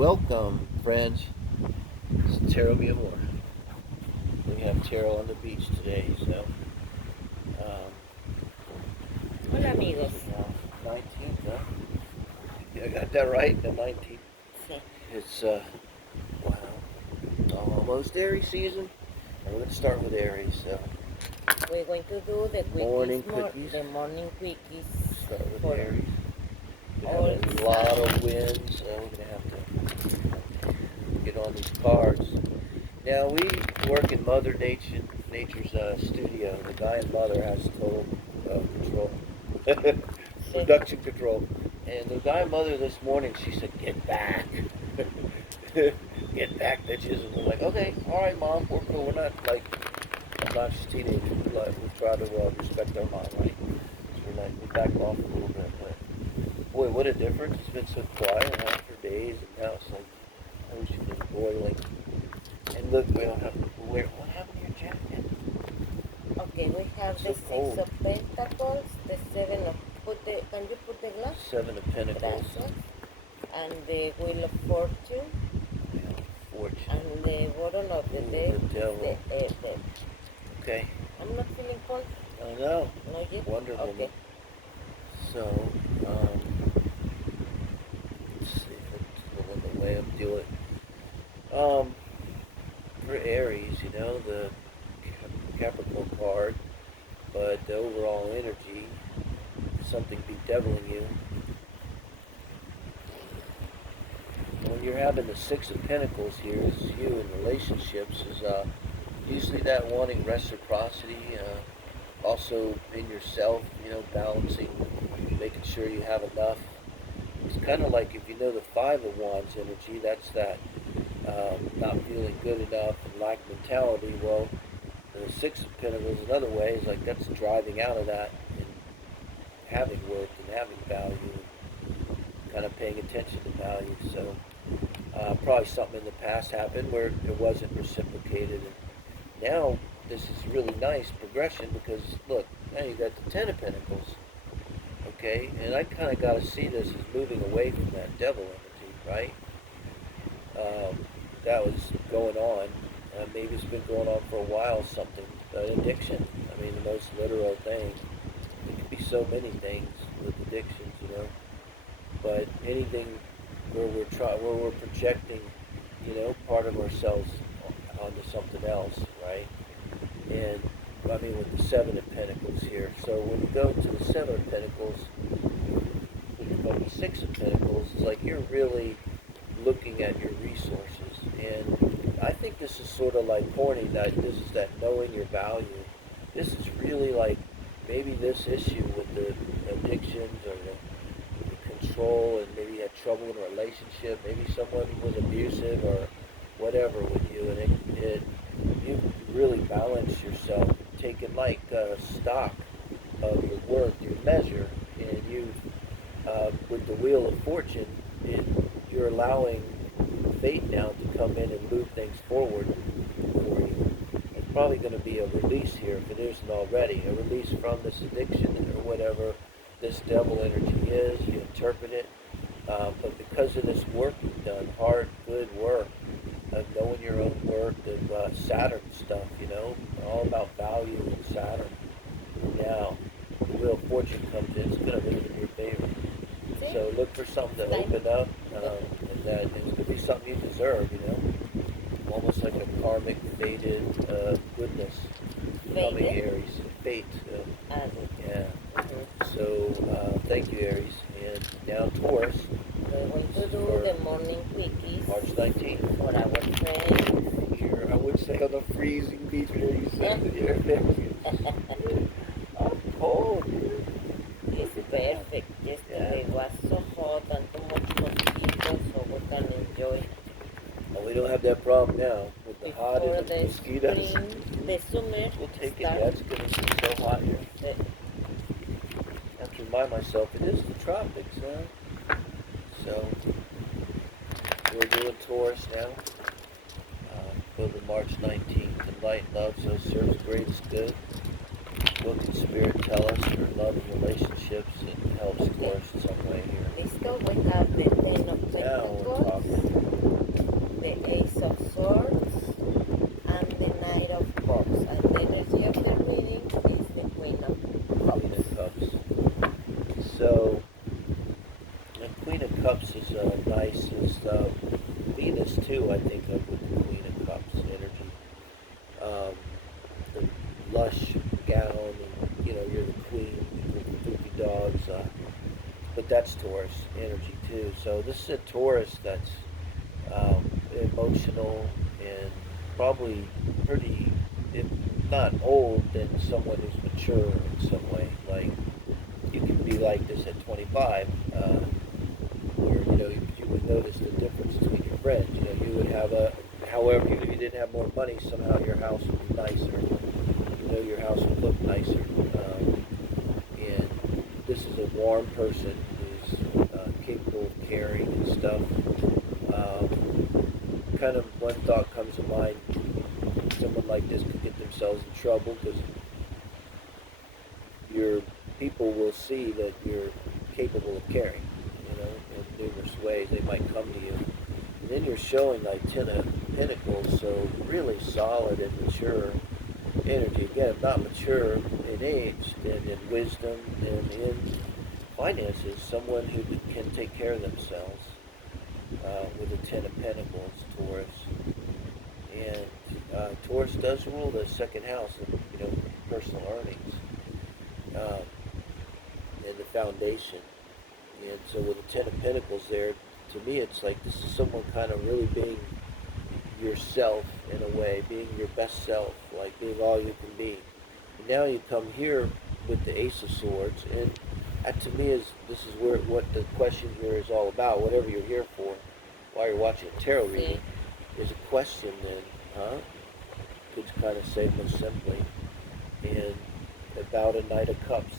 Welcome, friends. It's Tarot Mi Amor. We have Tarot on the beach today, so. Hola, amigos. 19th, huh? I got that right, the 19th. It's, wow, almost Aries season. And we're going to start with Aries, so. We're going to do the quickies, Morning quickies. The morning quickies. Start with for Aries. We all have a lot of winds, so we're going to have to get on these cards. Now, we work in Mother Nature's studio. The guy in Mother has total control. Production control. And the guy in Mother this morning, she said, "Get back." Get back, bitches. And we're like, okay, all right, Mom, we're cool. We're not like obnoxious teenagers. We try to respect our mom, right? So we back off a little bit. But boy, what a difference. It's been so quiet for days, and now it's like ocean is boiling. And look, we don't have to wear. What happened to your jacket? Okay, we have So the Six cold. of Pentacles, the Seven of... Can you put the glass? Seven of Pentacles. Gracias. And the Wheel of Fortune. Fortune. And the bottom of the deck. The Devil. The Okay. I'm not feeling cold. I know. No, you? Wonderful. Okay. So, let's see if it's the way I'm doing. For Aries, the Capricorn card, but the overall energy, something bedeviling you. When you're having the Six of Pentacles here, is you in relationships, is usually that wanting reciprocity, also in yourself, balancing, making sure you have enough. It's kind of like if you know the Five of Wands energy, that's that not feeling good enough and lack mentality. Well, the Six of Pentacles, another way, is like that's driving out of that and having worth and having value and kind of paying attention to value. So probably something in the past happened where it wasn't reciprocated. And now this is really nice progression because, look, now you got the Ten of Pentacles. Okay, and I kind of got to see this as moving away from that devil energy, right? That was going on. Maybe it's been going on for a while, something. Addiction. I mean, the most literal thing. It could be so many things with addictions, But anything where we're projecting, part of ourselves onto something else, right? And I mean, with the Seven of Pentacles here. So when you go to the Seven of Pentacles, when you go to the Six of Pentacles, it's like you're really looking at your resources. And I think this is sort of like corny, that this is that knowing your value. This is really like maybe this issue with the addictions or the control, and maybe you had trouble in a relationship, maybe someone was abusive or whatever with you, and you really balance yourself, taking like stock of your worth, your measure, and you, with the Wheel of Fortune, you're allowing fate now to come in and move things forward for you. It's probably going to be a release here, if it isn't already, a release from this addiction or whatever this devil energy is. You interpret it, but because of this work you've done, hard, good work, of knowing your own worth, of Saturn stuff, all about value in Saturn. Now, the Wheel of Fortune comes in, it's going to move in your favor. So look for something to open up, and that it's going to be something you deserve, almost like a karmic, fated goodness coming, Aries. Fate. Yeah. So thank you, Aries. And now Taurus. We're going to do the morning quickies. March 19th. For our friends. Here, I would say on the freezing beach where you said it here. I'm cold. It's perfect. Yesterday was so hot and too much mosquitoes, so we can enjoy. Well, we don't have that problem now with the hot and the the mosquitoes. Spring, the summer. We'll take it. That's going to be so hot here. I have to remind myself it is the tropics, huh? So we're doing Taurus now. Go to March 19th. The light love so serves greatest good. Book and Spirit tell us for love and relationships, and helps, of course, in some way here. Listo, we have the Ten of Now we're Pentacles. talking. nice and stuff. Venus too, I think of with the Queen of Cups energy. The lush gown, and you're the queen with the poopy dogs. But that's Taurus energy too. So this is a Taurus that's emotional and probably pretty, if not old, then someone who's mature in some way. Like you can be like this at 25, where you would notice the difference between your friends. You would have however, if you didn't have more money, somehow your house would be nicer. Your house would look nicer. And this is a warm person who's capable of caring and stuff. Kind of one thought comes to mind: someone like this could get themselves in trouble because your people will see that you're capable of caring, in numerous ways. They might come to you. And then you're showing like Ten of Pentacles, so really solid and mature energy. Again, not mature in age, and in wisdom, and in finances. Someone who can take care of themselves with the Ten of Pentacles, Taurus. And Taurus does rule the second house of personal earnings and the foundation. And so with the Ten of Pentacles there, to me it's like this is someone kind of really being yourself in a way, being your best self, like being all you can be. And now you come here with the Ace of Swords, and that to me this is what the question here is all about. Whatever you're here for, while you're watching a tarot reading, is a question then, could kind of say most simply, and about a Knight of Cups.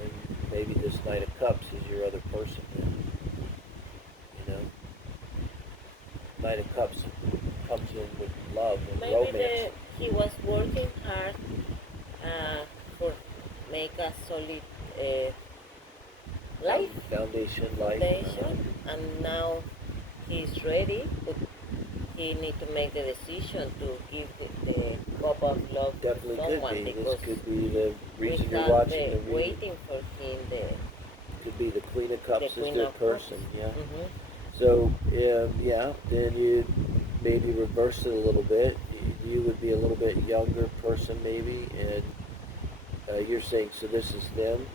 And maybe this Knight of Cups is your other person then, Knight of Cups comes in with love and romance. Maybe he was working hard for make a solid life foundation, and now he's ready, but he need to make the decision to give the cup of love definitely to someone, could be. because This could be the reason you're without watching the reading. waiting for him, Could be the Queen of Cups the is Queen their of person, Cups. yeah. Mm-hmm. So, then you maybe reverse it a little bit. You would be a little bit younger person maybe, and you're saying, so this is them.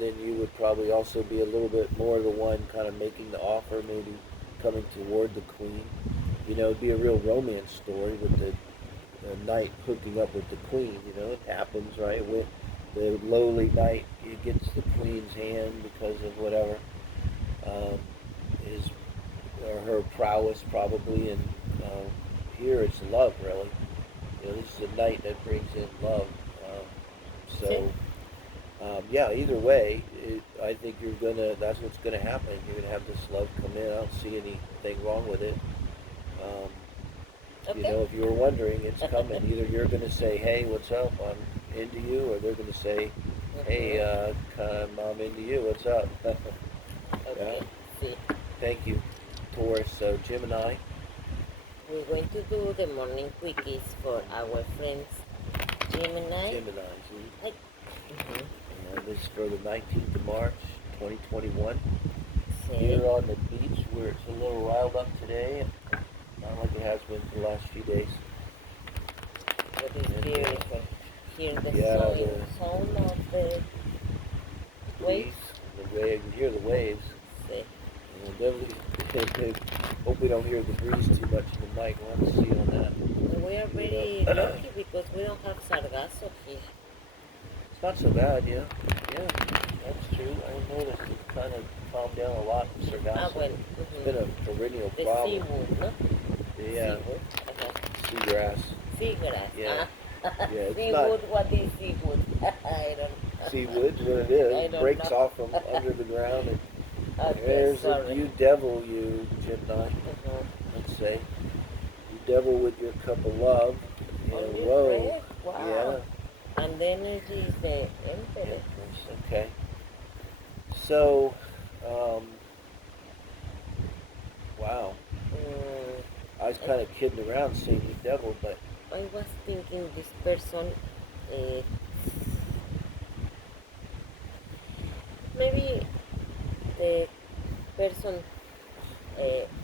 Then you would probably also be a little bit more the one kind of making the offer, maybe coming toward the Queen. It'd be a real romance story with the knight hooking up with the Queen. It happens, right? With the lowly knight, he gets the Queen's hand because of whatever. His or her prowess probably, and here it's love really. This is a knight that brings in love. Either way, I think that's what's gonna happen. You're gonna have this love come in. I don't see anything wrong with it. If you were wondering, it's coming. Either you're gonna say, hey, what's up, I'm into you, or they're gonna say, hey, I'm into you, what's up? Okay. See. Thank you, Taurus. So Gemini. We're going to do the morning quickies for our friends Gemini. Gemini. This is for the 19th of March, 2021. Here on the beach where it's a little riled up today, not like it has been for the last few days. What is beautiful. Hear the sound of the waves. You can hear the waves. See. And definitely, hope we don't hear the breeze too much in the mic. We'll have to see on that. And we are very lucky because we don't have sargasso here. It's not so bad, yeah. Yeah, that's true. I noticed it kind of calmed down a lot in Sargasso. It's been a perennial problem. The seaweed, no? Yeah. Seaweed. Seagrass. Yeah. Yeah, seaweed, what is seaweed? I don't know. Seaweed's what it is. It breaks off from under the ground. And there's you devil, you Gemini. Let's say. You devil with your cup of love. Whoa. Wow. Yeah. And the energy is the Emperor. Okay. So, wow. I was kind of kidding around saying the devil, but I was thinking this person, maybe the person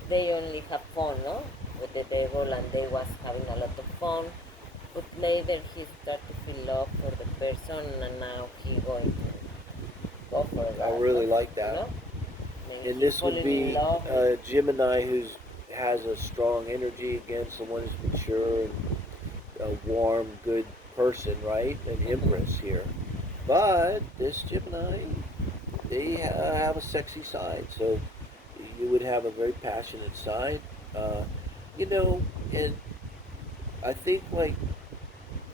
they only have fun, no? With the devil, and they was having a lot of fun. But later he start to feel love for the person, and now he going to go for that. I really no? like that. You know? Maybe And he this would falling be in love. Gemini, who's has a strong energy, again, someone who's mature and a warm, good person, right? An empress here. But this Gemini, they have a sexy side, so you would have a very passionate side. Uh, you know, and I think like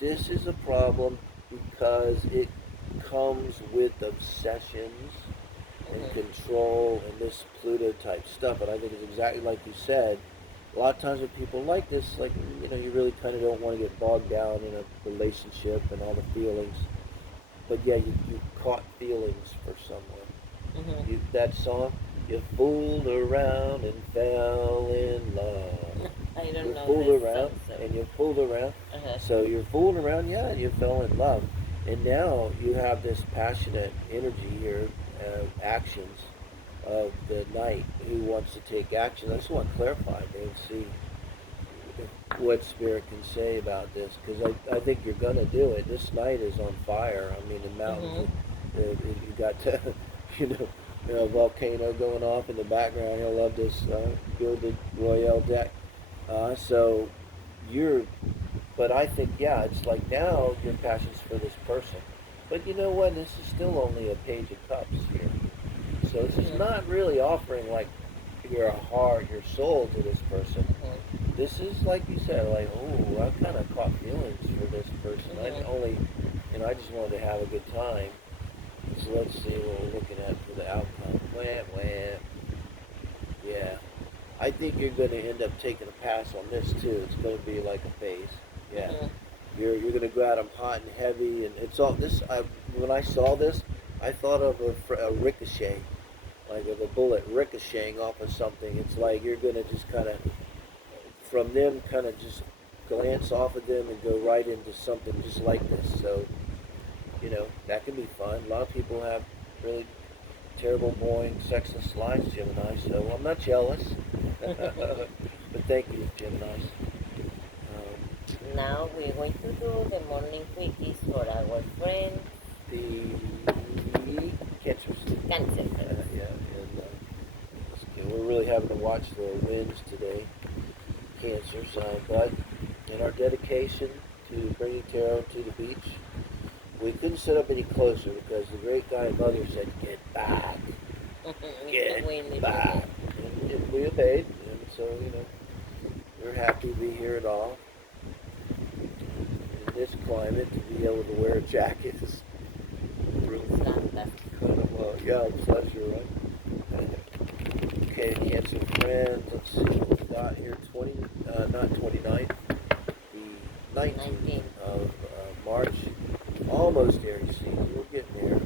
this is a problem because it comes with obsessions and control and this Pluto type stuff. And I think it's exactly like you said. A lot of times when people like this, like, you really kind of don't want to get bogged down in a relationship and all the feelings. But yeah, you caught feelings for someone. That song, you fooled around and fell in love. I don't You know fooled this around song, so. and you fooled around. So you're fooling around, yeah, and you fell in love. And now you have this passionate energy here, actions of the knight who wants to take action. I just want to clarify and see what Spirit can say about this, because I think you're going to do it. This knight is on fire. I mean, the mountains, you got, a volcano going off in the background. You'll love this Gilded Royale deck. So you're, but I think, yeah, it's like now your passion's for this person. But you know what? This is still only a Page of Cups here. So this is not really offering like your heart, your soul to this person. This is like you said, like, oh, I've kind of caught feelings for this person. I just wanted to have a good time. So let's see what we're looking at for the outcome. Wham, wham. Yeah. I think you're going to end up taking a pass on this too. It's going to be like a phase. Yeah. You're going to go at them hot and heavy, and it's all this. When I saw this, I thought of a ricochet, like of a bullet ricocheting off of something. It's like you're going to just kind of, from them, kind of just glance off of them and go right into something just like this. So, that can be fun. A lot of people have really terrible, boring, sexless lives, Gemini, so I'm not jealous. But thank you, Geminis. Now we're going to do the morning quickies for our friends. The Cancers. Cancer. Yeah, and we're really having to watch the winds today, Cancers. But in our dedication to bringing tarot to the beach, we couldn't sit up any closer because the great guy mother said, "Get back, get back," and we obeyed. And so we're happy to be here at all. In this climate, to be able to wear a jacket is really kind of a pleasure, right? Okay, Cancer friends. Let's see what we got here. Not 29th, the 19th of March. Almost Aries season. We're getting there.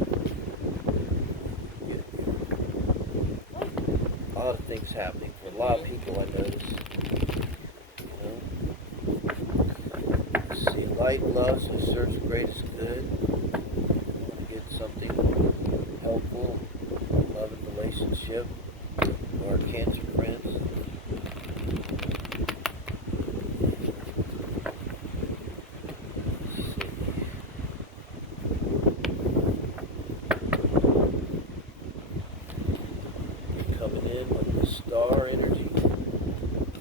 A lot of things happening for a lot of people, I notice. Let's see. Light and love, so search the greatest good. Get something helpful. Love and relationship. Our Cancer friends. Star energy,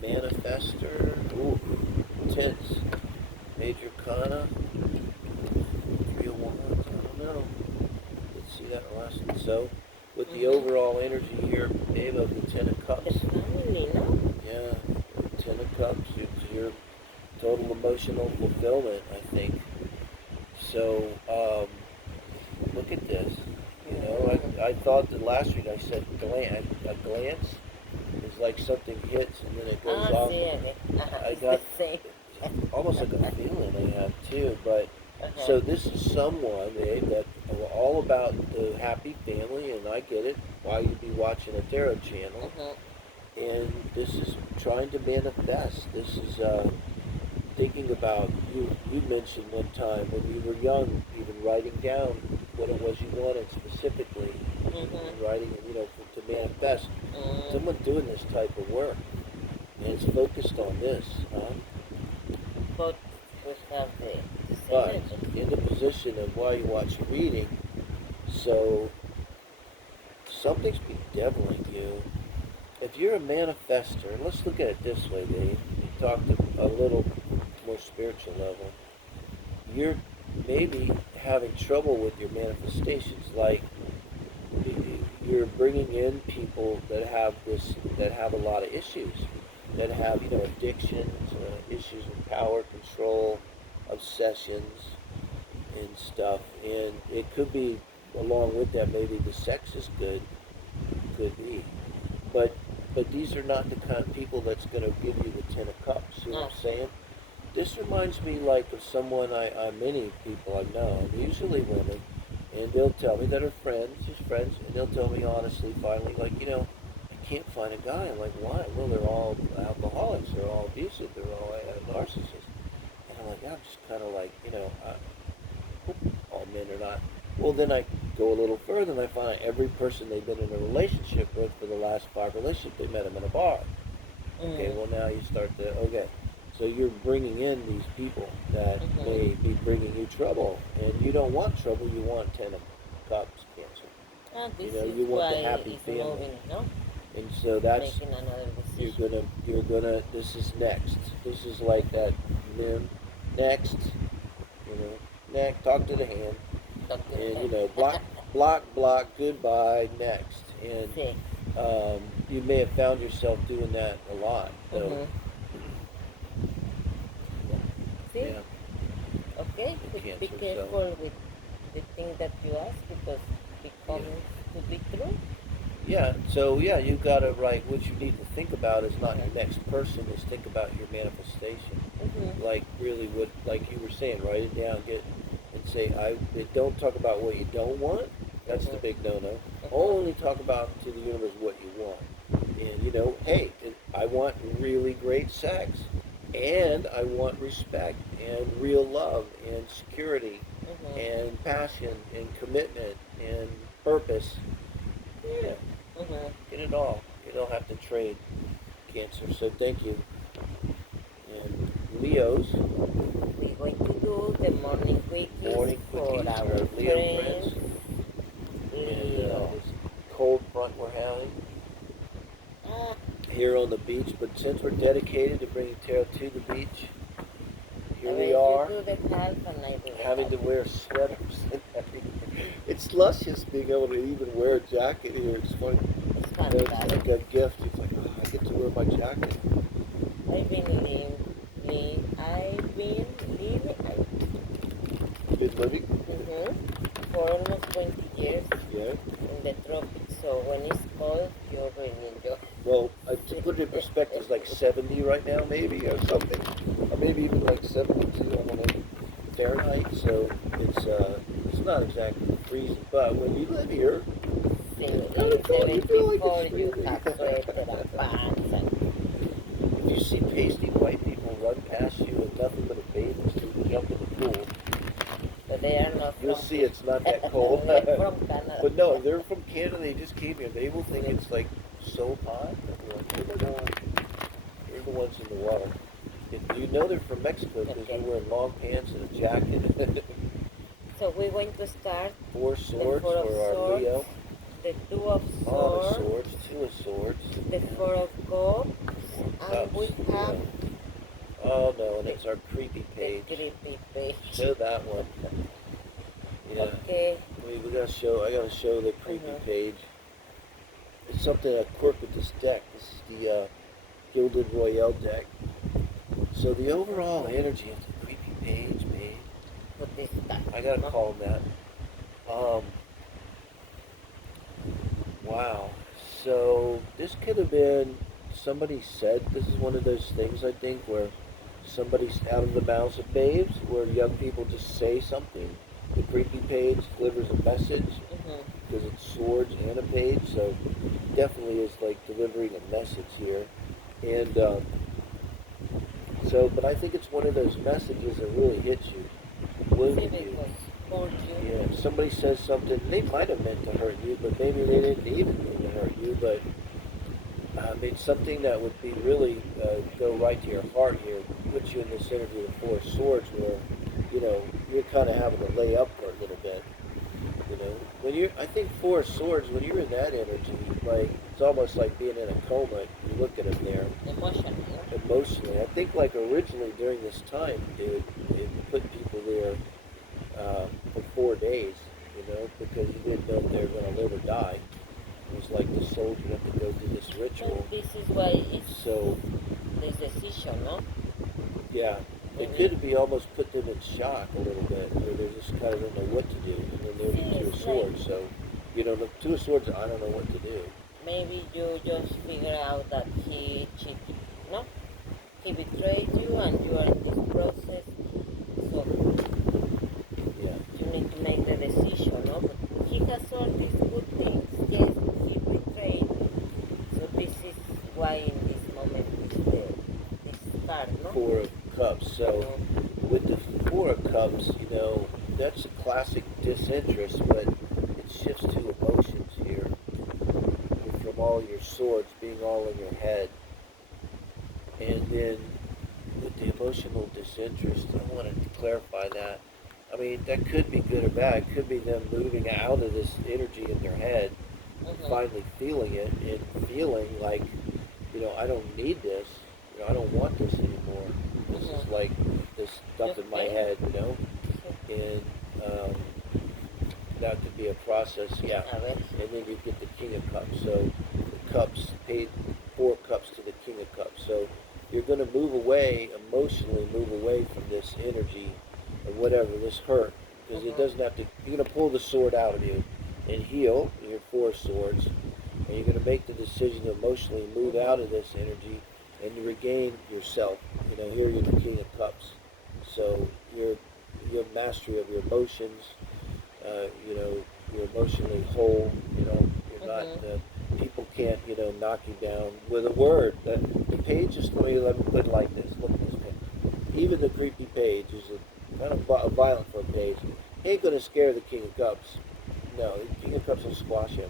manifester, intense, major kana, 3 of Wands, I don't know, let's see that last one. So, with the overall energy here, babe, of the 10 of Cups, yeah, 10 of Cups, it's your total emotional fulfillment, I think. So, look at this. I thought that last week I said a glance is like something hits and then it goes off. I got almost like a feeling I have too. But so this is someone, that all about the happy family, and I get it. Why you'd be watching a tarot channel, and this is trying to manifest. This is thinking about you. You mentioned one time when you were young, even writing down what it was you wanted specifically, Mm-hmm. writing it, to manifest. Mm. Someone doing this type of work, and it's focused on this, huh? But we have the same But energy. in the position of why you watch your reading, so something's bedeviling you. If you're a manifester, let's look at it this way, Dave. You talked a little more spiritual level. You're maybe having trouble with your manifestations, like you're bringing in people that have a lot of issues, that have addictions, issues with power, control, obsessions, and stuff. And it could be along with that maybe the sex is good, could be, but these are not the kind of people that's going to give you the 10 of Cups. You know what I'm saying? This reminds me like of someone many people I've known, usually women, and they'll tell me that are friends, just friends, and they'll tell me honestly, finally, like, I can't find a guy. I'm like, why? Well, they're all alcoholics, they're all abusive, they're all narcissists. And I'm like, I'm just kind of like, all men are not. Well, then I go a little further and I find out every person they've been in a relationship with for the last 5 relationships, they met them in a bar. Okay, well now you start to, okay. So you're bringing in these people that may be bringing you trouble, and you don't want trouble. You want 10 of Cups, Cancer. This You is want why the happy it's family, moving, no? and so that's Making another decision. you're gonna. This is next. This is like that. Next, next. Talk to the hand, and block. Goodbye. Next, and Sí. you may have found yourself doing that a lot. So. See? Yeah. Okay, but be Cancer, careful with the thing that you ask because it becomes to be true. Yeah, so you gotta write what you need to think about is not your next person, is think about your manifestation. Like really like you were saying, write it down, and say don't talk about what you don't want. That's the big no-no. Only talk about to the universe what you want. And hey, I want really great sex. And I want respect and real love and security and passion and commitment and purpose. Yeah, get it all. You don't have to trade, Cancer. So thank you. And Leos. We're going to do the morning quickies for our Leo friends. friends. And this cold front we're having here on the beach, but since we're dedicated to bringing tarot to the beach, here we are, You do the half and I do the having to half. wear sweaters. It's luscious being able to even wear a jacket here. It's funny. It's It's fantastic. like a gift. It's like, oh, I get to wear my jacket. I've been living. Been living? For almost 20 years Yeah. in the tropics, so when it's cold, you really enjoy. Well, to put it in perspective, it's like 70 right now, maybe, or something. Or maybe even like 72 on Fahrenheit. So it's not exactly freezing. But when you live here, In you feel like 74, it's you freezing. have sweater and pants. And If you see pasty white people run past you with nothing but a bathing suit and jump in the pool, but they are not you'll from, see it's not that cold. they're from Canada. But no, they're from Canada. They just came here. They will think it's like so hot. They're like, oh my God. They're the ones in the water. You know they're from Mexico because they're wearing long pants and a jacket. So we're going to start 4 swords Four of for our Swords, Leo. the 2 of Oh, the Swords, swords. 2 of swords. the 4 of Cups, and we Cups, have oh no, and it's our creepy the page. creepy page. Show that one. Yeah. Okay. I gotta show the creepy page. It's something I quirk with this deck. This is the Gilded Royale deck. So the overall energy of the creepy page, babe. Put this back. I gotta call them that. Wow. So this could have been, somebody said, this is one of those things I think where somebody's out of the mouths of babes, where young people just say something. The creepy page delivers a message because it's swords and a page, so definitely is like delivering a message here. And but I think it's one of those messages that really hits you, wounded you. hurt you. Yeah, somebody says something, they might have meant to hurt you, but maybe they didn't even mean to hurt you, but I mean, something that would be really go right to your heart here, put you in this energy of Four of Swords where, you know, you're kind of having to lay up for a little bit. You know, when you're, I think Four of Swords, when you're in that energy, like, it's almost like being in a coma. You look at them there. Emotionally. I think, like, originally during this time, it put people there for 4 days, you know, because you didn't know if they were going to live or die. It was like the soldier had to go through this ritual. So this is why it's So, this decision, no? yeah. It could be almost put them in shock a little bit, where they just kind of don't know what to do. And then there's the Two of Swords. So, you know, the Two of Swords, I don't know what to do. Maybe you just figure out that he cheated, no? He betrayed you and you are in this process. So, Yeah. you need to make the decision, no? But he has all these good things. Yes, he betrayed. So this is why in this moment is this card, no? Four of Cups. So with the Four of Cups, you know, that's a classic disinterest, but it shifts to emotions here. From all your swords being all in your head. And then with the emotional disinterest, I wanted to clarify that. I mean, that could be good or bad. It could be them moving out of this energy in their head, finally feeling it, and feeling like, you know, I don't need this. You know, I don't want this anymore. This is like this stuff in my head, you know? And that could be a process, yeah. And then you get the King of Cups. So the Cups paid 4 cups to the King of Cups. So you're going to move away, emotionally move away from this energy or whatever, this hurt. Because it doesn't have to, you're going to pull the sword out of you and heal, your 4 swords. And you're going to make the decision to emotionally move out of this energy and you regain yourself. You know, here you're the King of Cups. So you have mastery of your emotions. You know, you're emotionally whole. You know, you're not. People can't, you know, knock you down with a word. The page is. Let me put it like this. Look at this page. Even the creepy page is kind of violent for a page. He ain't gonna scare the King of Cups. No, the King of Cups will squash him.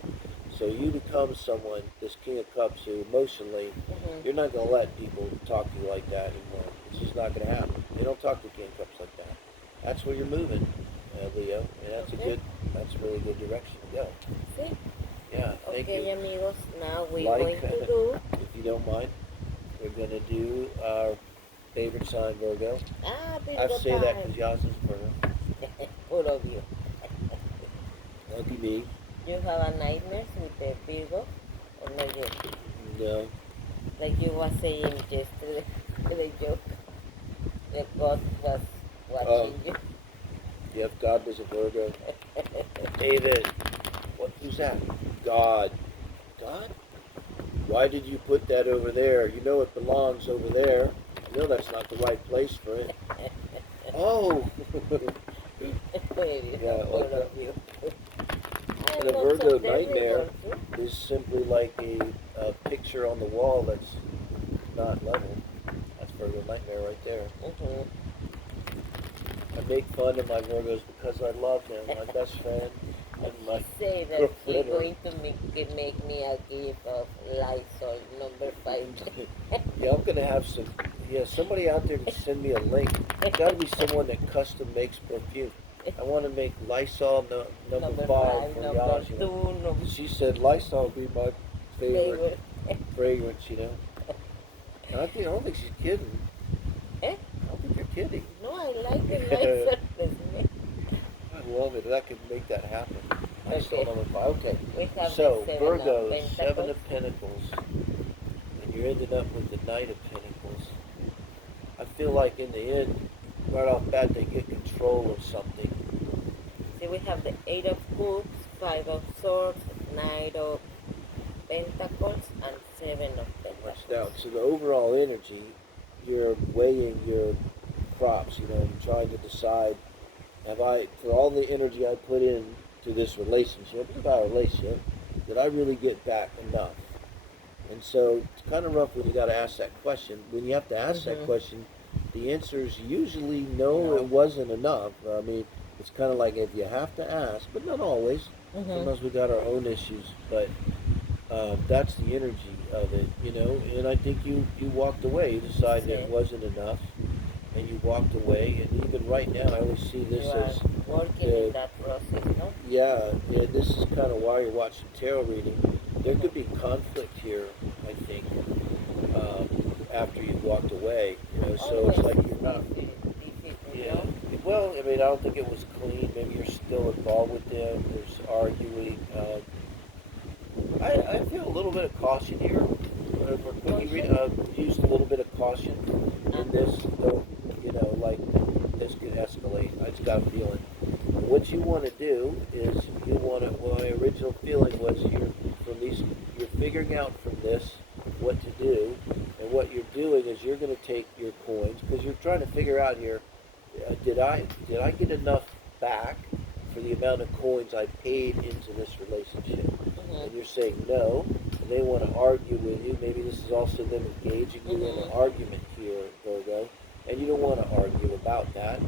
So you become someone, this King of Cups, who emotionally, you're not going to let people talk to you like that anymore. It's just not going to happen. They don't talk to King of Cups like that. That's where you're moving, Leo, and that's a really good direction to go. See? Yeah, thank you. Okay, amigos, now we're going to do... If you don't mind, we're going to do our favorite sign, Virgo. Virgo I say that because yours is Virgo. All of you. Lucky me. You have a nightmares with the Virgo or not yet? No. Like you were saying yesterday, the joke. The God was watching you. Yep, God was a Virgo. David, who's that? God. God? Why did you put that over there? You know it belongs over there. You know that's not the right place for it. Oh! Yeah, all of you. And a Virgo nightmare is simply like a picture on the wall that's not level. That's Virgo nightmare right there. I make fun of my Virgos because I love them. My best friend and my say that he's going to make me a gift of Lysol number 5. Yeah, I'm gonna have some. Yeah, somebody out there can send me a link. It's got to be someone that custom makes perfume. I want to make Lysol number 5 for number Yaz. 2. She said Lysol would be my favorite fragrance, you know. I don't think she's kidding. Eh? I don't think you're kidding. No, I like the Lysol. I love it. I can make that happen. Lysol number 5. Okay. We have So, the Virgo, 7 Pentacles. of Pentacles. And you're ending up with the Knight of Pentacles. I feel like in the end, right off bat, they get control of something. See, we have the 8 of Cups, 5 of Swords, 9 of Pentacles, and 7 of Pentacles. Down. So the overall energy, you're weighing your crops, you know, and trying to decide, for all the energy I put in to this relationship, it's about a relationship, did I really get back enough? And so it's kind of rough when you got to ask that question. When you have to ask that question, the answer is usually no, it wasn't enough. I mean, It's kind of like if you have to ask, but not always. Sometimes we got our own issues, but that's the energy of it, you know. And I think you walked away. You decided it wasn't enough, and you walked away. And even right now, I always see this as working in that process, no? Yeah, yeah. This is kind of why you're watching tarot reading. There could be conflict here, I think, after you've walked away. You know, so it's like you're not. Yeah. Well, I mean, I don't think it was clean. Maybe you're still involved with them. There's arguing. I feel a little bit of caution here. For Quickie reading, used a little bit of caution in this, though. You know, like this could escalate. I just got a feeling. What you want to do is you want to. Well, my original feeling was you're figuring out from this what to do, and what you're doing is you're going to take your coins because you're trying to figure out here. Did I get enough back for the amount of coins I paid into this relationship? And you're saying no, and they want to argue with you. Maybe this is also them engaging you in an argument here, Virgo, and you don't want to argue about that.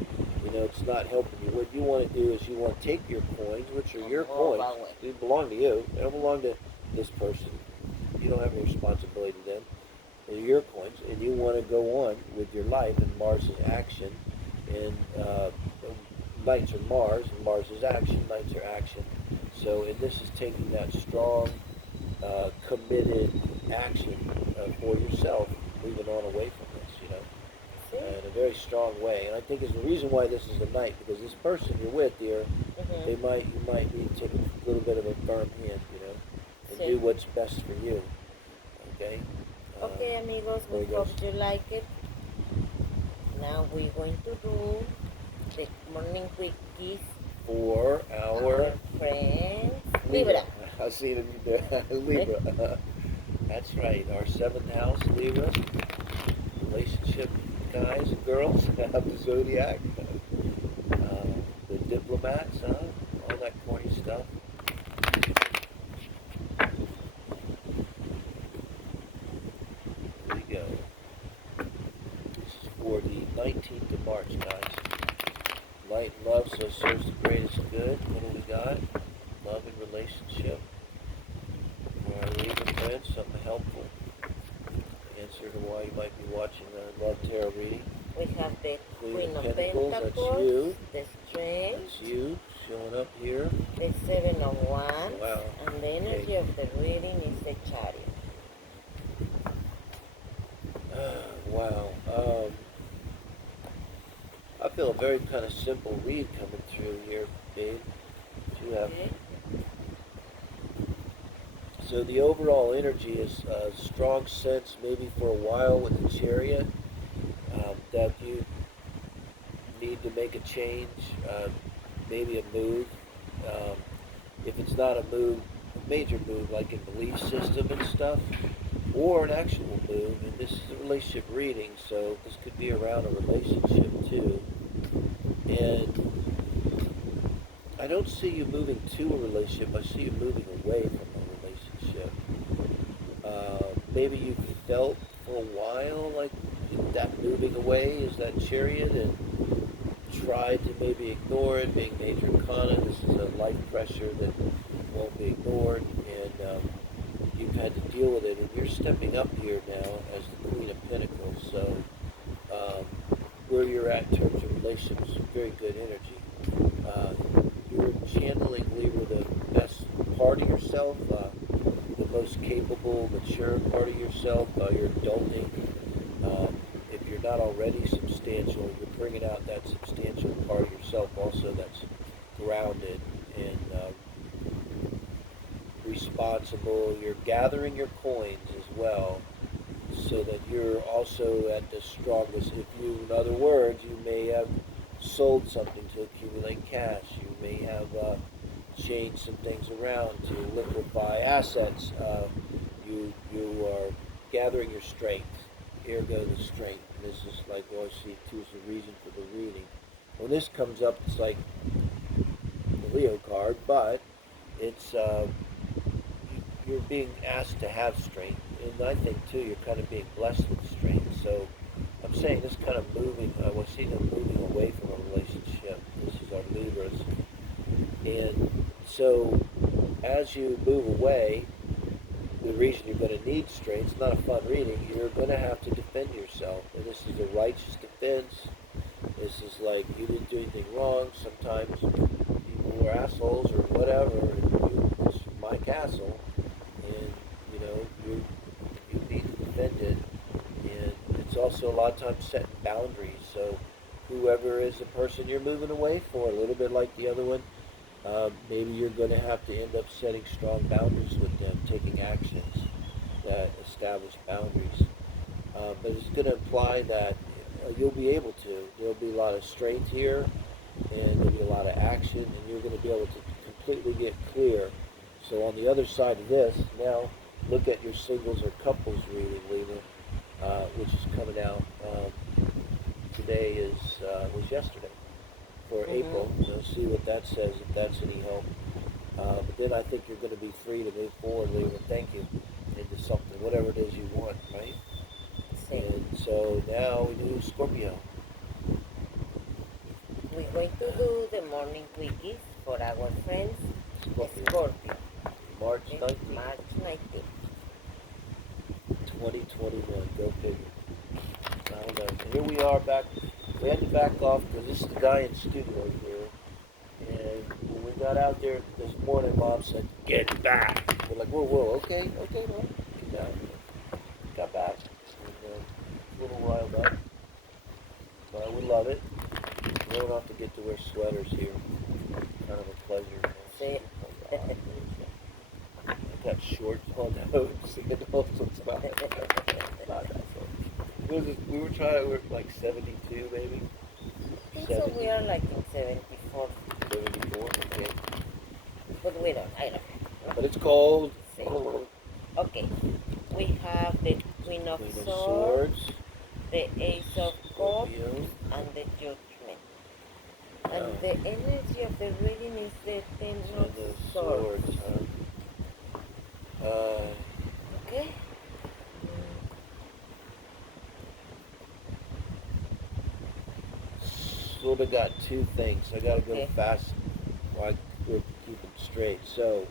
You know, it's not helping you. What you want to do is you want to take your coins, which are your coins. They belong to you. They don't belong to this person. You don't have any responsibility to them. They're your coins, and you want to go on with your life, and Mars is action. And Knights are Mars, and Mars is action, Knights are action. So, and this is taking that strong, committed action for yourself, moving on away from this, you know, in a very strong way. And I think it's the reason why this is a Knight, because this person you're with here, you might need to take a little bit of a firm hand, you know, and do what's best for you. Okay? Okay, amigos, we hope you like it. Now we're going to do the morning quickies for our friends Libra. I see it in Libra. That's right. Our 7th house Libra. Relationship guys and girls have the Zodiac. The diplomats, all that corny stuff. Here we go. This is for the 19th of March, guys. Light and love, so serves the greatest good. What do we got? Love and relationship. For our Libra friends, something helpful. Answer to why you might be watching a love tarot reading. We have the Queen of Pentacles, Pentacles, that's you. the Strength, That's you, showing up here. the 7 of Wands, Wow. and the energy of the reading is the Chariot. Wow. I feel a very kind of simple read coming through here, babe. You have. Okay. So the overall energy is a strong sense, maybe for a while with the Chariot, that you need to make a change, maybe a move. If it's not a move, a major move like in belief system and stuff, or an actual move, and this is a relationship reading, so this could be around a relationship too. And I don't see you moving to a relationship, I see you moving away from a relationship. Maybe you felt for a while like that moving away is that Chariot, and tried to maybe ignore it, being major arcana. This is a life pressure that won't be ignored, and you've had to deal with it, and you're stepping up here now as the Queen of Pentacles. So where you're at in terms of relationships, very good energy. You're channeling Libra the best part of yourself, the most capable, mature part of yourself. You're adulting. If you're not already substantial, you're bringing out that substantial part of yourself also that's grounded and responsible. You're gathering your coins as well, so that you're also at the strongest. If you, in other words, you may have sold something to accumulate cash. You may have changed some things around to liquefy assets. You are gathering your strength. Ergo the strength. And this is like what I see too is the reason for the reading. When this comes up, it's like the Leo card, but it's you're being asked to have strength, and I think too you're kind of being blessed with strength. So I'm saying this kind of moving. I was seeing them moving away from a relationship. This is our Libra, so as you move away, the reason you're going to need strength, it's not a fun reading, you're going to have to defend yourself. And this is a righteous defense. This is like, you didn't do anything wrong. Sometimes people are assholes or whatever, and it's my castle, and you need to defend it. And it's also a lot of times setting boundaries. So whoever is the person you're moving away for, a little bit like the other one, maybe you're going to have to end up setting strong boundaries with them, taking actions that establish boundaries. But it's going to imply that you'll be able to. There'll be a lot of strength here, and there'll be a lot of action, and you're going to be able to completely get clear. So on the other side of this, now look at your singles or couples reading, Libra, which is coming out. Today was yesterday for April. See what that says, if that's any help. But then I think you're going to be free to move forward, Libra. Thank you. Into something, whatever it is you want, right? And so now we do Scorpio. We're going to do the morning quickies for our friends, Scorpio. March 19th. March 19th. 2021. Go figure. I don't know. And here we are back. We had to back off because this is the guy in studio here. And when we got out there this morning, Mom said, "Get back." We're like, whoa, okay, Mom. Get down. Got back. And a little riled up. But we love it. We don't have to get to wear sweaters here. Kind of a pleasure. See? I got shorts on now. Sandals. It's not that fun. We were trying to work like 72, maybe. I think so. We are like in 74. 74, okay. But we don't. I don't know. But it's cold. See. Okay. We have the Queen of Queen of Swords, Swords, the Ace of Cups, Scorpio, and the Judgment. And the energy of the reading is the Ten of Swords. Okay. Sort of got two things. I gotta go Okay. fast while we're keeping straight. So,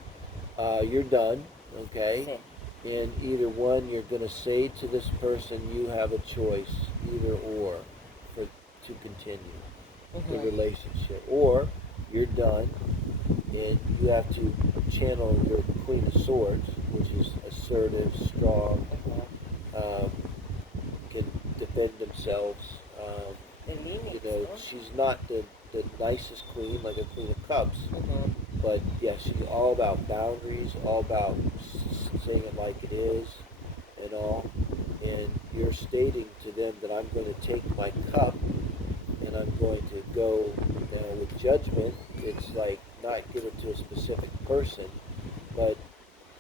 you're done, okay? See. And either one, you're gonna say to this person, you have a choice, either or, to continue the relationship. Or you're done, and you have to channel your Queen of Swords, which is assertive, strong, can defend themselves. She's not the nicest queen like a Queen of Cups, but yeah, she's all about boundaries, all about saying it like it is, and all. And you're stating to them that I'm going to take my cup and I'm going to go now with judgment. It's like not give it to a specific person, but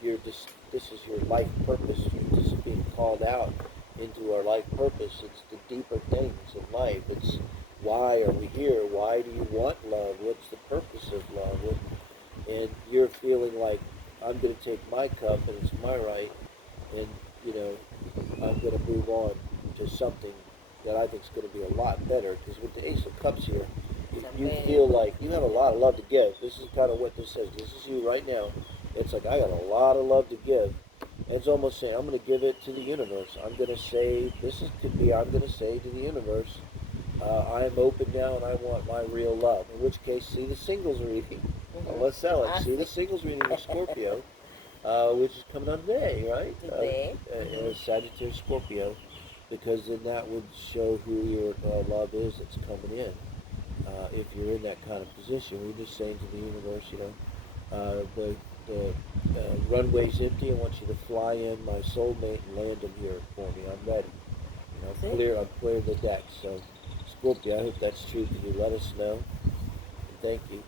this is your life purpose. You're just being called out into our life purpose. It's the deeper things in life. It's why are we here? Why do you want love? What's the purpose of love? And you're feeling like I'm going to take my cup and it's my right, and I'm going to move on to something that I think is going to be a lot better. Because with the Ace of Cups here, you feel like you have a lot of love to give. This is kind of what this says. This is you right now. It's like I got a lot of love to give. And it's almost saying, I'm going to give it to the universe. I'm going to say, I'm going to say to the universe, I'm open now and I want my real love. In which case, see the singles reading. Let's sell it. See the singles reading of Scorpio, which is coming on today, right? Today. Sagittarius, Scorpio, because then that would show who your love is that's coming in. If you're in that kind of position, we're just saying to the universe, the runway's empty. I want you to fly in my soulmate and land him here for me. I'm ready. I've cleared the deck. So, Scorpio, I hope that's true. Can you let us know? And thank you.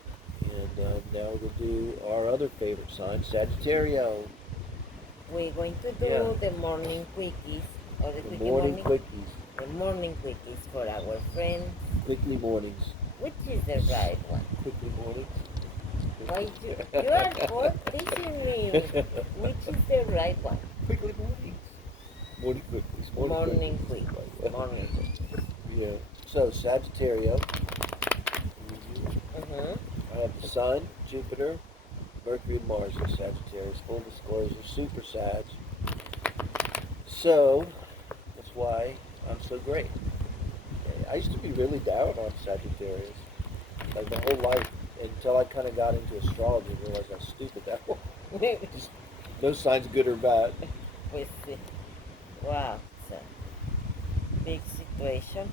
And now we'll do our other favorite sign, Sagittarius. We're going to do the morning quickies, or the morning quickies. The morning quickies for our friends. Quickly mornings. Which is the right one? Quickly mornings. Why you are both teaching me. Which is the right one? Quickly mornings. Morning quickies. Morning quickies. Morning quickies. Yeah. So Sagittarius. I have the Sun, Jupiter, Mercury and Mars in Sagittarius. Full disclosure, super Sag. So, that's why I'm so great. I used to be really down on Sagittarius, like my whole life, until I kind of got into astrology and realized how stupid that was. Just no signs good or bad. Pues sí. Wow, it's a big situation.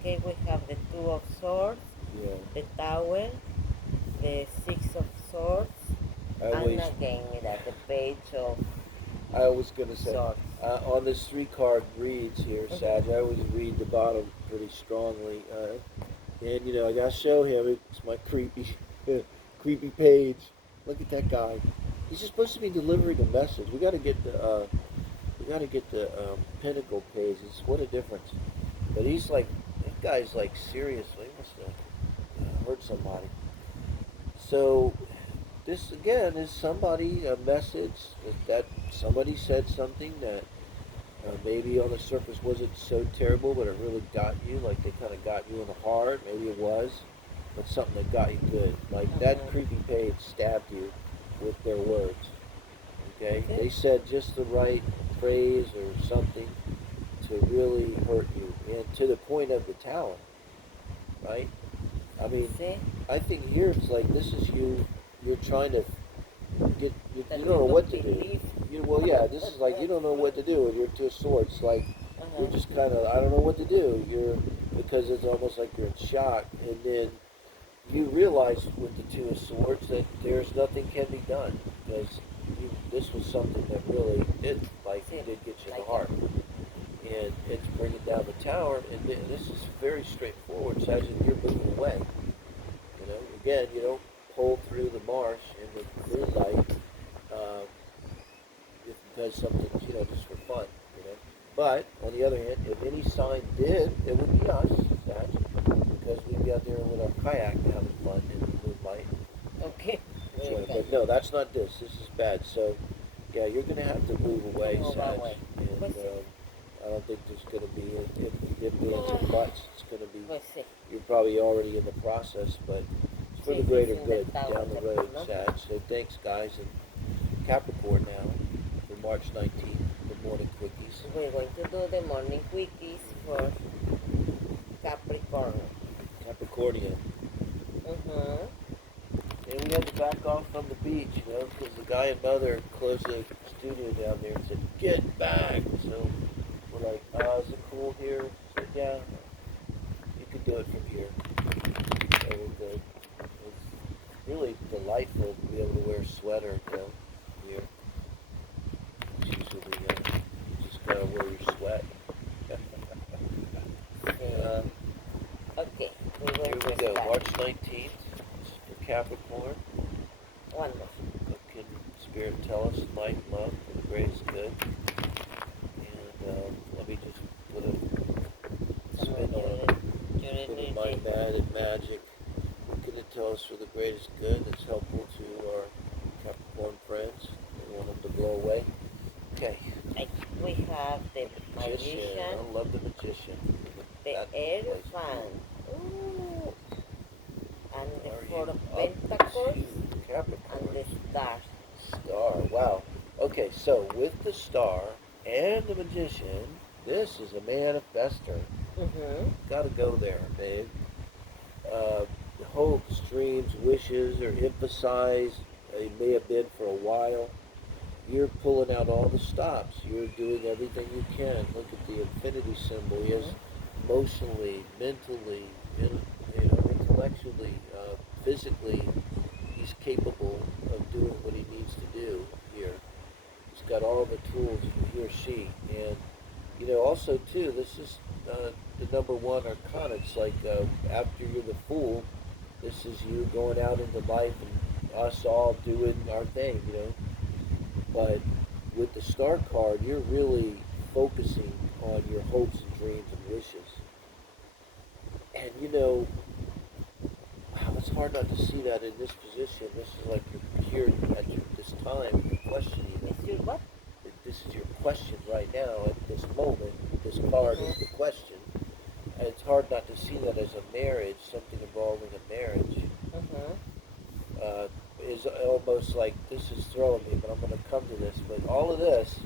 Okay, we have the Two of Swords, Yeah. the Tower, the Six of Swords, and again the Page of I was going to say, Swords. on this 3-card reads here, Sag, I always read the bottom pretty strongly. And, you know, I got to show him, it's my creepy page. Look at that guy. He's just supposed to be delivering a message. We got to get the Pinnacle pages. What a difference. But he's like, that guy's like, seriously, he must have hurt somebody. So, this again is a message that somebody said something that maybe on the surface wasn't so terrible, but it really got you, like they kind of got you in the heart, maybe it was, but something that got you good. Like that creepy page stabbed you with their words, okay? They said just the right phrase or something to really hurt you, and to the point of the tower, right? I mean, I think here it's like this is you're trying to get, you don't know what to do. This is like you don't know what to do with your 2 of Swords. Like you're just kind of, I don't know what to do. Because it's almost like you're in shock, and then you realize with the 2 of Swords that there's nothing can be done because this was something that really did get you in the heart, and it's bringing down the tower. And this is very straightforward. Says you're moving away. You know, again, you don't pull through the marsh in the moonlight because something, just for fun, But, on the other hand, if any sign did, it would be us, Sag, because we'd be out there with our kayak having fun in the moonlight. Okay. But no, that's not this. This is bad. So, yeah, you're going to have to move away, Sag. And I don't think there's going to be, if the answer buts, it's going to be, you're probably already in the process, but for the greater good down the road, Sag. So thanks, guys. And Capricorn now for March 19th, the morning quickies. We're going to do the morning quickies for Capricorn. Capricornia. And we had to back off from the beach, because the guy and mother closed the studio down there and said, "Get back!" So we're like, "Is it cool here?" So yeah, you can do it from here. So we're good. It's really delightful to be able to wear a sweater here. It's usually you just gotta wear your sweat. Okay, here we go. March 19th for Capricorn. Wonderful. What can Spirit tell us? Light, love, for the greatest good. And let me just put a spin on it. Put in my magic. What can it tell us for the greatest good that's helpful to our Capricorn friends? We want them to blow away. Okay. We have the Magician. I love the Magician. The Elephant. Ooh. And the Four of Pentacles. And the Star. Star. Wow. Okay, so with the Star and the Magician, this is a manifester. Got to go there, babe. Hopes, dreams, wishes are emphasized. They may have been for a while. You're pulling out all the stops. You're doing everything you can. Look at the infinity symbol. He has emotionally, mentally, intellectually, physically, he's capable of doing what he needs to do here. He's got all the tools, he or she. And, also, too, this is the number one arcana. It's like after you're the Fool, this is you going out into life and us all doing our thing, But with the Star card, you're really focusing on your hopes and dreams and wishes. And wow, it's hard not to see that in this position. This is like you're here at this time, you're questioning. What? This is your question right now at this moment. This card is the question. And it's hard not to see that as a marriage, something involving a marriage. is almost like, this is throwing me, but I'm going to come to this. But all of this,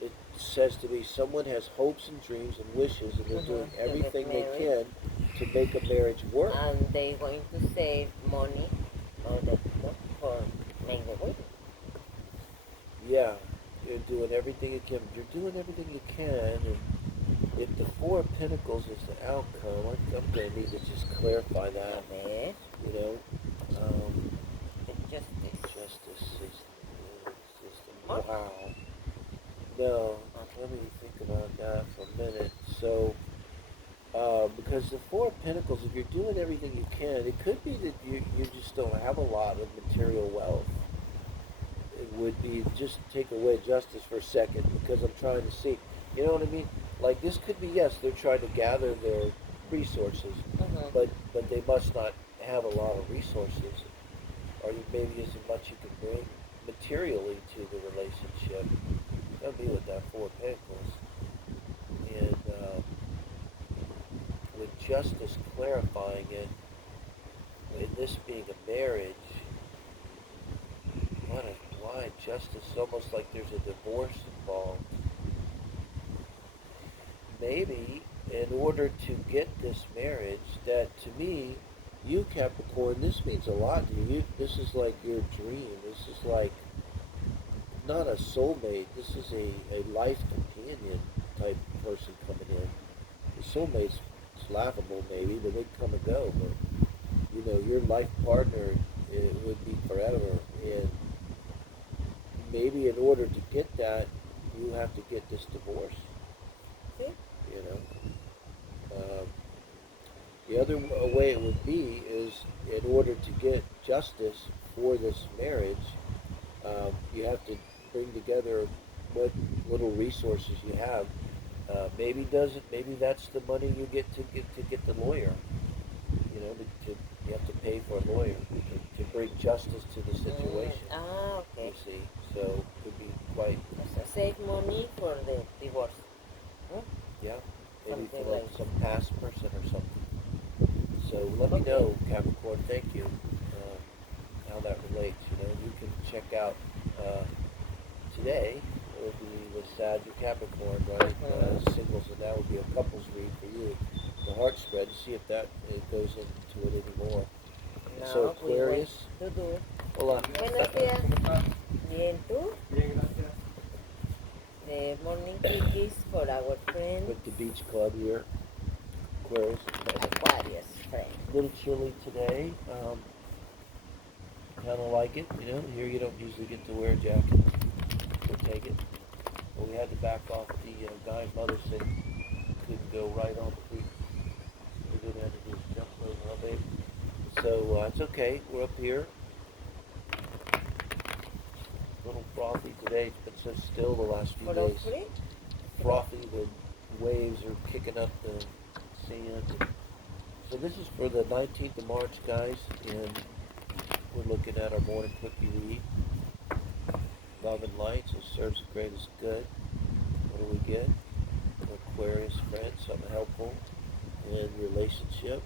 it says to me, someone has hopes and dreams and wishes, and they're doing To get everything they married. can to make a marriage work. And they going to save money or the, no, for make the wedding. Yeah, you're doing everything you can. You're doing everything you can, and if the Four of Pentacles is the outcome, I'm going to need to just clarify A that. ver, You know, the justice. justice system. What? Wow. No, let me think about that for a minute. So, because the Four of Pentacles, if you're doing everything you can, it could be that you just don't have a lot of material wealth. It would be, just take away justice for a second, because I'm trying to see, you know what I mean? Like, this could be, yes, they're trying to gather their resources, but they must not have a lot of resources, or maybe isn't much you can bring materially to the relationship. That'll be with that Four of Pentacles. And with justice clarifying it, and this being a marriage, why justice? Almost like there's a divorce involved. Maybe in order to get this marriage, that to me, you Capricorn, this means a lot to you. This is like your dream. This is like not a soulmate. This is a life companion type person coming in. The soulmate's laughable maybe, but they come and go. But you know, your life partner, it would be forever. And maybe in order to get that, you have to get this divorce. See? You know. The other way it would be is, in order to get justice for this marriage, you have to bring together what little resources you have. Maybe that's the money you get to get the lawyer. You know, you have to pay for a lawyer to bring justice to the situation. Okay. You see, so it could be quite, So save money for the divorce. yeah, maybe Something for like some past person or something. So let me know, Capricorn. Thank you. How that relates. You know, you can check out today. It will be with Sag or Capricorn, right? Singles, and that will be a couples read for you. The heart spread, to see if that it goes into it anymore. No, So Aquarius. we wait to do. Hola. Buenos días. Bien, ¿tú? Bien, gracias. The morning quickies for our friends. With the beach club here. Aquarius. Aquarius friends. A little chilly today. Kind of like it, you know. Here you don't usually get to wear a jacket. We'll take it. But we had to back off. The guy's mother said couldn't go right on the beach. We're going to have to just jump over, huh, babe? So it's okay. We're up here. A little frothy today. It's been so still the last few days. Frothy. The waves are kicking up the sand. So this is for the 19th of March, guys, and we're looking at our morning quickie read. Love and light, so serves the greatest good. What do we get? An Aquarius friend, something helpful in relationship.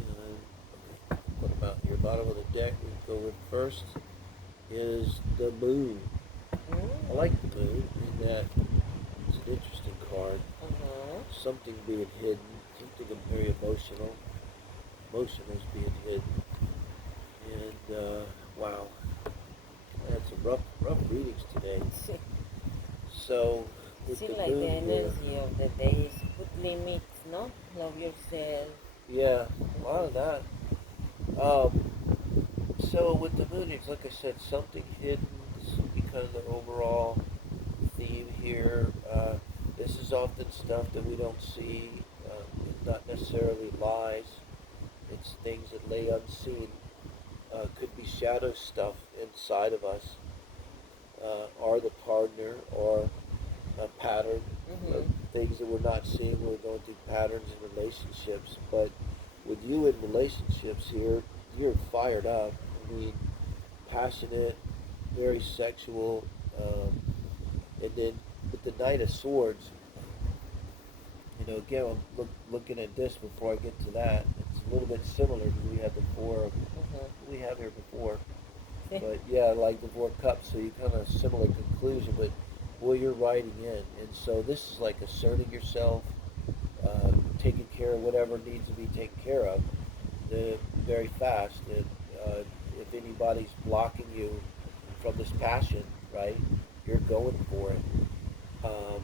And put them out here. Bottom of the deck, we go with first is the moon. I like the moon in that it's an interesting card. Something being hidden, something very emotional. Emotion is being hidden. And wow, I had some rough readings today. So with See, the like moon the here, energy of the day is put limits, no? Love yourself. yeah, a lot of that. So with the moon, it's like I said, something hidden. This is because of the overall theme here. This is often stuff that we don't see, not necessarily lies. It's things that lay unseen. Could be shadow stuff inside of us, or the partner, or a pattern of things that we're not seeing. We're going through patterns in relationships. But with you in relationships here, you're fired up. I mean, passionate, very sexual, and then with the Knight of Swords, you know, again, I'm looking at this before I get to that. It's a little bit similar because we had the four we have here before. But yeah, like the Four Cups, so you kind of similar conclusion, but boy, you're writing in, and so this is like asserting yourself, taking care of whatever needs to be taken care of, very fast. And if anybody's blocking you from this passion, right, you're going for it. Um,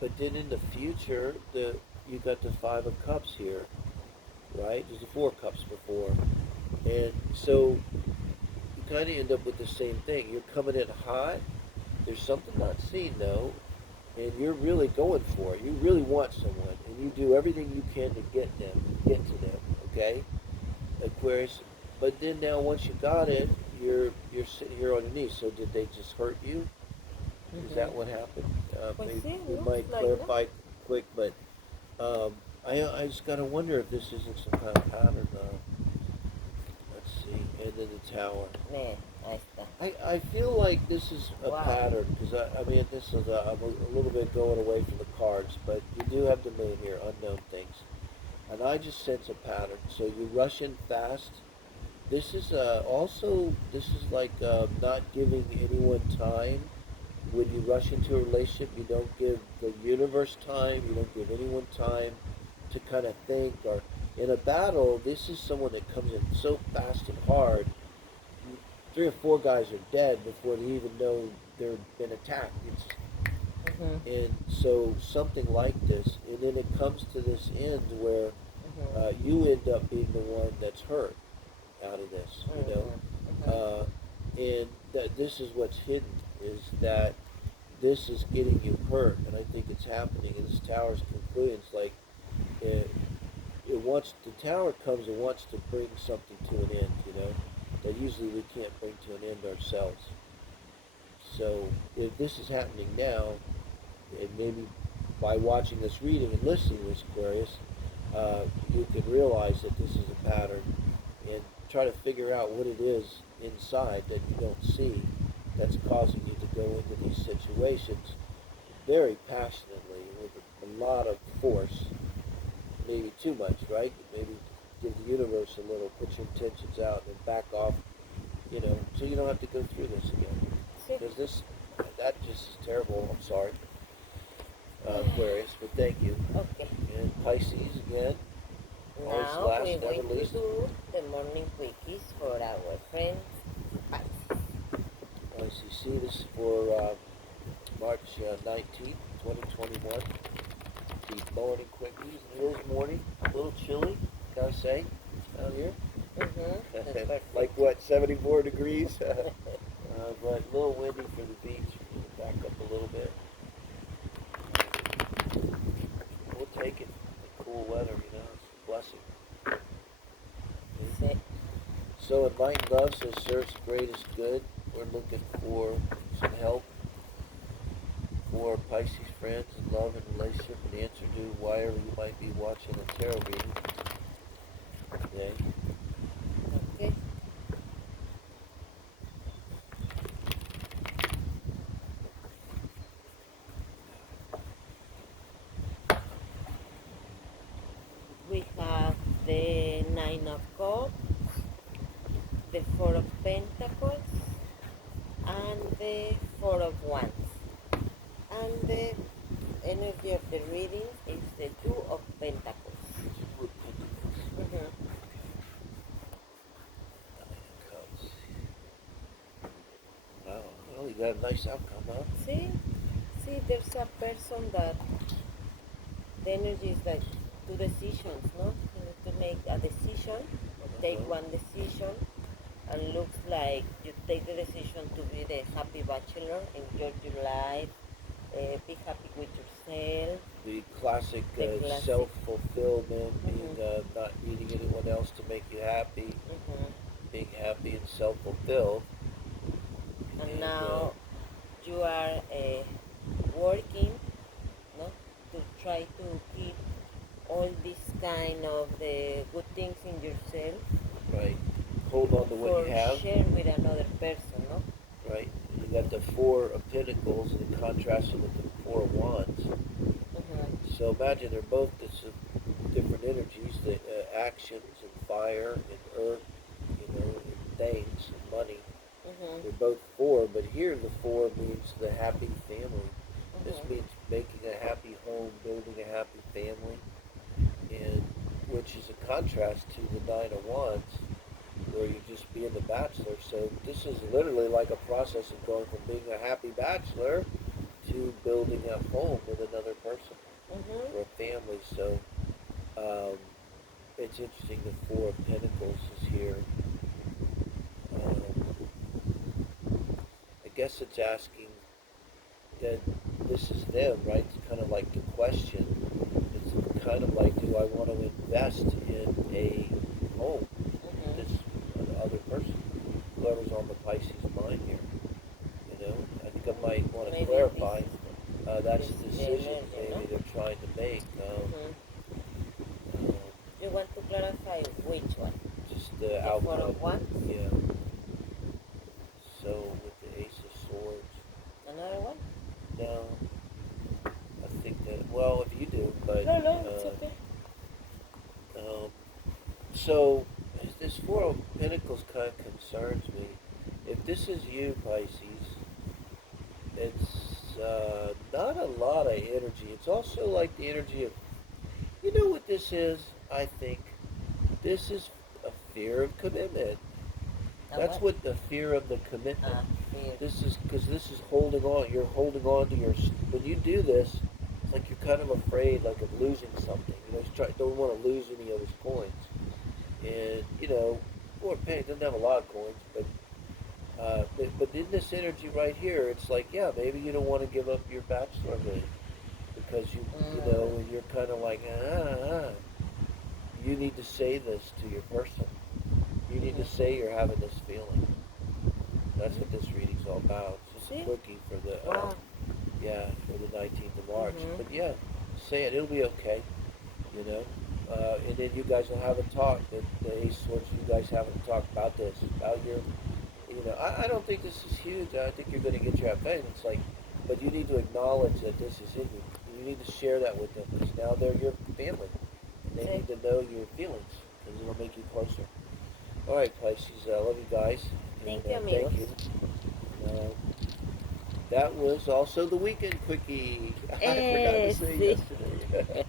but then in the future, you got the Five of Cups here, right? There's the Four Cups before, and so you kind of end up with the same thing. You're coming in hot. There's something not seen though, and you're really going for it. You really want someone, and you do everything you can to get to them. Okay, Aquarius. But then now, once you got it, you're sitting here on your knees. So did they just hurt you? Is that what happened? Pues Maybe sí, we looks might like, no? clarify quick, but I just gotta wonder if this isn't some kind of pattern. Let's see, and then the Tower. Ahí está. I feel like this is a Wow. pattern because I mean this is I'm a little bit going away from the cards, but you do have the Moon here, unknown things, and I just sense a pattern. So you rush in fast. This is also this is like not giving anyone time. When you rush into a relationship, you don't give the universe time. You don't give anyone time to kind of think. Or in a battle, this is someone that comes in so fast and hard. 3 or 4 guys are dead before they even know they've been attacked. And so something like this, and then it comes to this end where you end up being the one that's hurt out of this, you know. And that this is what's hidden is that this is getting you hurt, and I think it's happening. And this Tower's concluding, it's like it wants the Tower comes and wants to bring something to an end, you know, that usually we can't bring to an end ourselves. So if this is happening now, and maybe by watching this reading and listening to this Aquarius, you can realize that this is a pattern and try to figure out what it is inside that you don't see that's causing you to go into these situations very passionately with a lot of force, maybe too much, right? Maybe give the universe a little, put your intentions out and back off, you know, so you don't have to go through this again. Because that just is terrible. I'm sorry, Aquarius, but thank you. Okay. And Pisces again. Always Now last, we're never going to least. do the morning quickies for our friends Pisces. As you see, this is for March 19th, 2021. The morning quickies. It is morning, a little chilly, gotta say, out here. That's perfect. Like what, 74 degrees? But a little windy for the beach. Back up a little bit. We'll take it. The cool weather, you know, it's a blessing. Sí. So enlightened love says serves greatest good. We're looking for some help for Pisces friends in love and relationship, and answer to whatever you might be watching a tarot reading today. Okay. We have the Nine of Cups, the Four of Pentacles, and the Four of Wands. And the energy of the reading is the Two of Pentacles. Wow, well, you got a nice outcome, huh? See, there's a person that the energy is like two decisions, no? You need to make a decision, take one decision, and looks like you take the decision to be the happy bachelor, enjoy your life, be happy with yourself. The classic, classic. self-fulfillment, being not needing anyone else to make you happy, being happy and self-fulfilled. And now you are working, no, to try to keep all this kind of the good things in yourself. Right. Hold on to what you have. Share with another person, no? Right. You got the Four of Pentacles and contrasted with the Four of Wands. So imagine they're both different energies, the actions and fire and earth, you know, and things and money. They're both 4, but here the 4 means the happy family. This means making a happy home, building a happy family, and which is a contrast to the 9 of Wands, where you're just being the bachelor. So this is literally like a process of going from being a happy bachelor to building a home with another person or a family. So it's interesting. The 4 of Pentacles is here. I guess it's asking that this is them, right? It's kind of like the question. It's kind of like, do I want to invest in a home with this other person? Whoever's on the Pisces mind here. You know, I think I might want to clarify. That's the decision maybe they're trying to make. You want to clarify which one? Just the 4 outcome. of Wands? Yeah. So with the Ace of Swords. Another one? No. I think that, well, if you do, but... No, it's okay. So, this 4 of Pentacles kind of concerns me. If this is you, Pisces, it's not a lot of energy. It's also like the energy of, you know what this is, I think? This is a fear of commitment. That's what the fear of the commitment. Fear. This is, because this is holding on. You're holding on to your, when you do this, it's like you're kind of afraid, like, of losing something. You know, you don't want to lose any of his coins. And, you know, poor Penny doesn't have a lot of coins, but in this energy right here, it's like, yeah, maybe you don't want to give up your bachelorhood because you know, and you're kind of like, you need to say this to your person. You need to say you're having this feeling. That's what this reading's all about. It's just a quickie for the, for the 19th of March. But yeah, say it. It'll be okay, you know. And then you guys will have a talk. The Ace of Swords, you guys have a talk about this, about your, you know. I don't think this is huge. I think you're going to get your thing. It's like, but you need to acknowledge that this is in you. You need to share that with them because now they're your family. And they need to know your feelings because it'll make you closer. All right, Pisces. I love you guys. Thank you, amigos. Thank you. That was also the weekend quickie. I forgot to say yesterday.